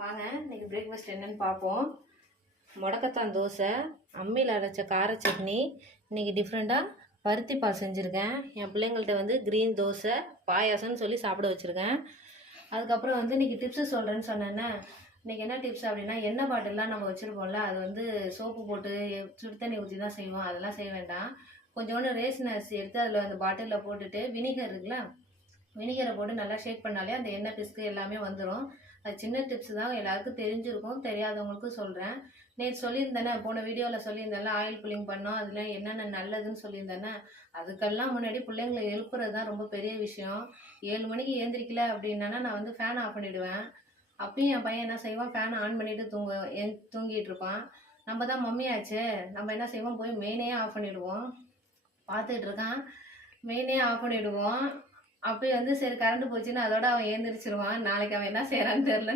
வாங்க இன்னைக்கு பிரேக்ஃபாஸ்ட் என்னன்னு பார்ப்போம். முடக்கத்தான் தோசை, அம்மியில் அரைச்ச கார சட்னி. இன்னைக்கு டிஃப்ரெண்ட்டாக பருத்தி பால் செஞ்சுருக்கேன். என் பிள்ளைங்கள்ட்ட வந்து க்ரீன் தோசை பாயாசம்னு சொல்லி சாப்பிட வச்சுருக்கேன். அதுக்கப்புறம் வந்து இன்றைக்கி டிப்ஸு சொல்கிறேன்னு சொன்னேன்னே. இன்றைக்கி என்ன டிப்ஸ் அப்படின்னா, எண்ணெய் பாட்டில்லாம் நம்ம வச்சுருப்போம்ல, அது வந்து சோப்பு போட்டு சுடு தண்ணி ஊற்றி தான் செய்வோம். அதெல்லாம் செய்ய வேண்டாம். கொஞ்சோண்டு ரேஷன் அரிசி எடுத்து அதில் அந்த பாட்டிலில் போட்டுட்டு வினிகர் இருக்குல்ல, வினிகரை போட்டு நல்லா ஷேக் பண்ணாலே அந்த எண்ணெய் பிஸ்கு எல்லாமே வந்துடும். அது சின்ன டிப்ஸ் தான், எல்லாருக்கும் தெரிஞ்சிருக்கும், தெரியாதவங்களுக்கும் சொல்கிறேன். நேற்று சொல்லியிருந்தேனே, போன வீடியோவில் சொல்லியிருந்தேன்ல, ஆயில் புல்லிங் பண்ணோம், அதில் என்னென்ன நல்லதுன்னு சொல்லியிருந்தேனே. அதுக்கெல்லாம் முன்னாடி பிள்ளைங்களை எழுப்புறது தான் ரொம்ப பெரிய விஷயம். 7 மணிக்கு ஏந்திரிக்கல அப்படின்னா நான் வந்து ஃபேன் ஆஃப் பண்ணிவிடுவேன். அப்பயும் என் பையன் என்ன செய்வான், ஃபேனை ஆன் பண்ணிவிட்டு தூங்கிட்டு இருப்பான். நம்ம தான் மம்மி ஆச்சு, நம்ம என்ன செய்வோம், போய் மெயினே ஆஃப் பண்ணிவிடுவோம். பார்த்துட்டு இருக்கான், மெயினே ஆஃப் பண்ணிவிடுவோம். அப்போ வந்து சரி கரண்ட் போச்சுன்னு அதோட அவன் ஏந்திரிச்சிருவான். நாளைக்கு அவன் என்ன செய்கிறான்னு தெரில.